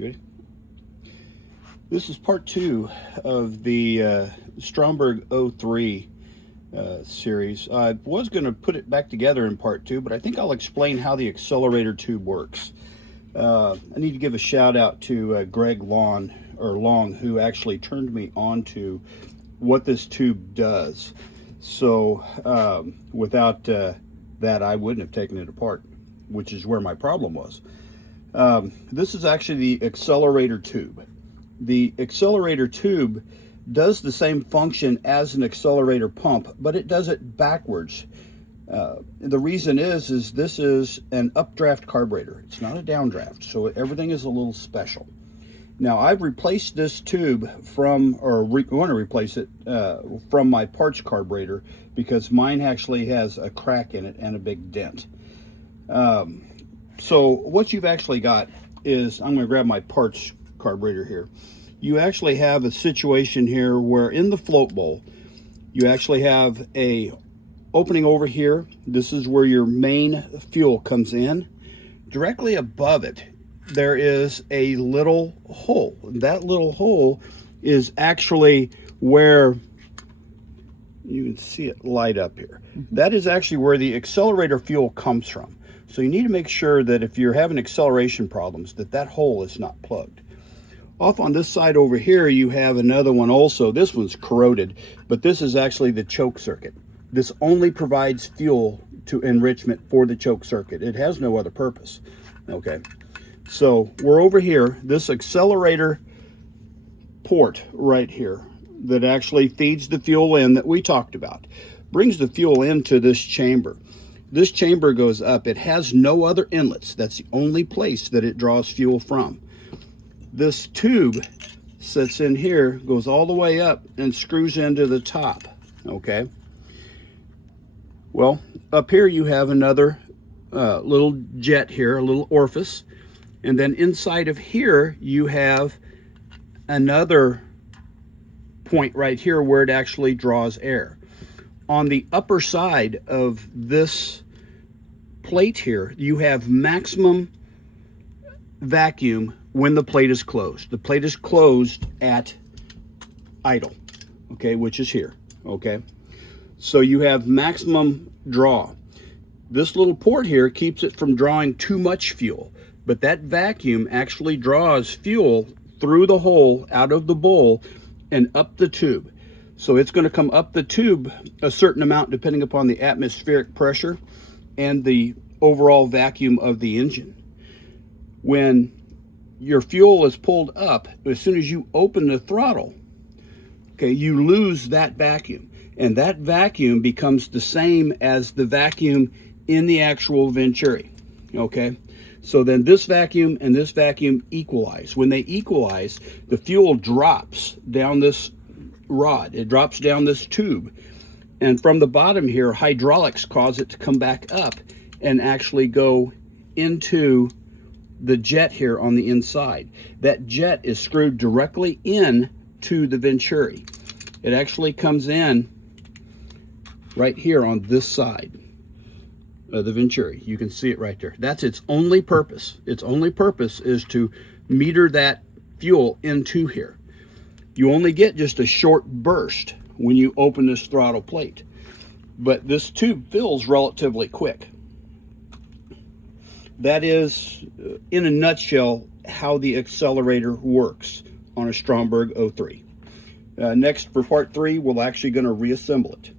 Good. This is part 2 of the Stromberg 03 series. I was going to put it back together in part 2, but I think I'll explain how the accelerator tube works. I need to give a shout out to Greg Long, who actually turned me on to what this tube does. So without that, I wouldn't have taken it apart, which is where my problem was. This is actually the accelerator tube. The accelerator tube does the same function as an accelerator pump, but it does it backwards. The reason is this is an updraft carburetor. It's not a downdraft, so everything is a little special. Now, I've replaced this tube from, want to replace it from my parts carburetor because mine actually has a crack in it and a big dent. So what you've actually got is, I'm going to grab my parts carburetor here. You actually have a situation here where in the float bowl, you actually have a opening over here. This is where your main fuel comes in. Directly above it, there is a little hole. That little hole is actually where you can see it light up here. That is actually where the accelerator fuel comes from. So you need to make sure that if you're having acceleration problems, that hole is not plugged. Off on this side over here, you have another one also. This one's corroded, but this is actually the choke circuit. This only provides fuel to enrichment for the choke circuit. It has no other purpose. Okay, so we're over here, this accelerator port right here that actually feeds the fuel in that we talked about, brings the fuel into this chamber. This chamber goes up. It has no other inlets. That's the only place that it draws fuel from. This tube sits in here, goes all the way up and screws into the top. Okay. Well, up here you have another little jet here, a little orifice. And then inside of here, you have another point right here where it actually draws air. On the upper side of this plate here, you have maximum vacuum when the plate is closed. The plate is closed at idle, okay, which is here, okay? So you have maximum draw. This little port here keeps it from drawing too much fuel, but that vacuum actually draws fuel through the hole out of the bowl and up the tube. So it's going to come up the tube a certain amount depending upon the atmospheric pressure and the overall vacuum of the engine. When your fuel is pulled up, as soon as you open the throttle, okay, you lose that vacuum. And that vacuum becomes the same as the vacuum in the actual Venturi, okay? So then this vacuum and this vacuum equalize. When they equalize, the fuel drops down this rod. It drops down this tube. And from the bottom here, hydraulics cause it to come back up and actually go into the jet here on the inside. That jet is screwed directly in to the Venturi. It actually comes in right here on this side of the Venturi. You can see it right there. That's its only purpose. Its only purpose is to meter that fuel into here. You only get just a short burst when you open this throttle plate, but this tube fills relatively quick. That is, in a nutshell, how the accelerator works on a Stromberg 03. Next, for part 3, we're actually going to reassemble it.